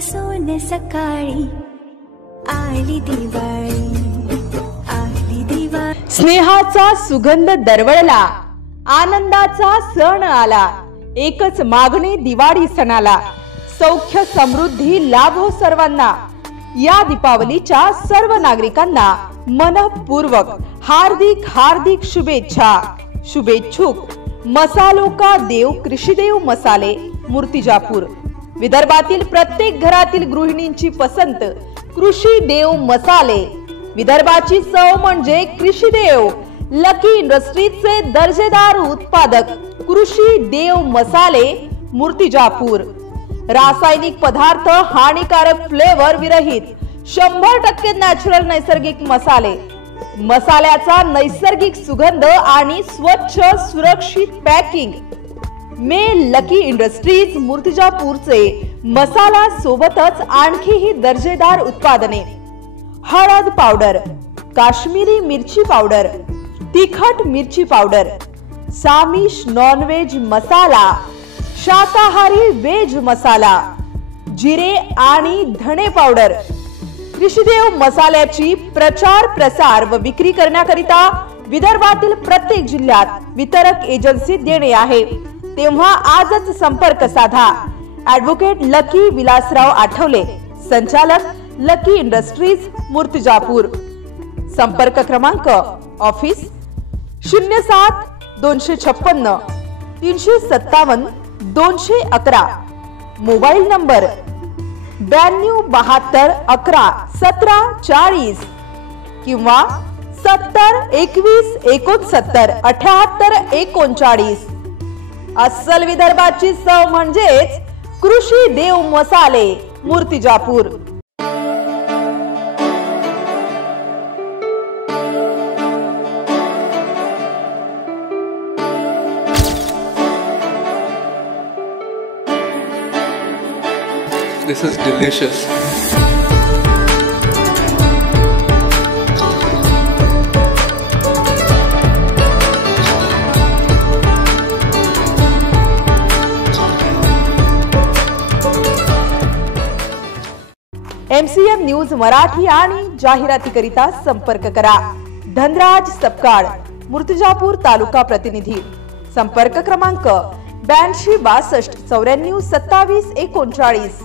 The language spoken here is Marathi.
सोन सकाळी आली दिवाळी, आली दिवाळी। स्नेहाचा सुगंध दरवळला, आनंदाचा सण आला, एकच मागणी दिवाळी सणाला, सौख्य समृद्धी लाभो सर्वांना। या दीपावलीच्या सर्व नागरिकांना मनपूर्वक हार्दिक हार्दिक शुभेच्छा। शुभेच्छुक मसालों का देव कृषिदेव मसाले, मूर्तिजापूर। विदर्भातील प्रत्येक घरातील गृहिणींची पसंत कृषी देव मसाले। विदर्भाची चव म्हणजे कृषिदेव। लकी इंडस्ट्रीजचे दर्जेदार उत्पादक कृषी देव मसाले, मूर्तिजापूर। रासायनिक पदार्थ, हानिकारक फ्लेवर विरहित 100% नॅचरल नैसर्गिक मसाले। मसाल्याचा नैसर्गिक सुगंध आणि स्वच्छ सुरक्षित पॅकिंग। मे लकी इंडस्ट्रीज मूर्तिजापूरचे मसाला सोबतच आणखीही दर्जेदार उत्पादने, हळद पावडर, काश्मीरी मिरची पावडर, तिखट मिरची पावडर, सामिष नॉनव्हेज मसाला, शाकाहारी वेज मसाला, जिरे आणि धणे पावडर। कृषिदेव मसाल्याची प्रचार प्रसार व विक्री करण्याकरिता विदर्भातील प्रत्येक जिल्ह्यात वितरक एजन्सी देणे आहे। तेव्हा आजच संपर्क साधा। ॲडव्होकेट लकी विलासराव आठवले, संचालक लकी इंडस्ट्रीज मूर्तिजापूर। संपर्क क्रमांक ऑफिस 07 256 357 211, मोबाईल नंबर 92 72 11 17 40 किंवा 70 21 69 78 39। अस्सल विदर्भाची चव म्हणजेच कृषी देव मसाले, Murtizapur. This is delicious. MCM news Marathi आणि जाहिरातीकरिता संपर्क करा। धनराज सपकाळ, मूर्तिजापूर तालुका प्रतिनिधी। संपर्क क्रमांक 82 62 94 27 39।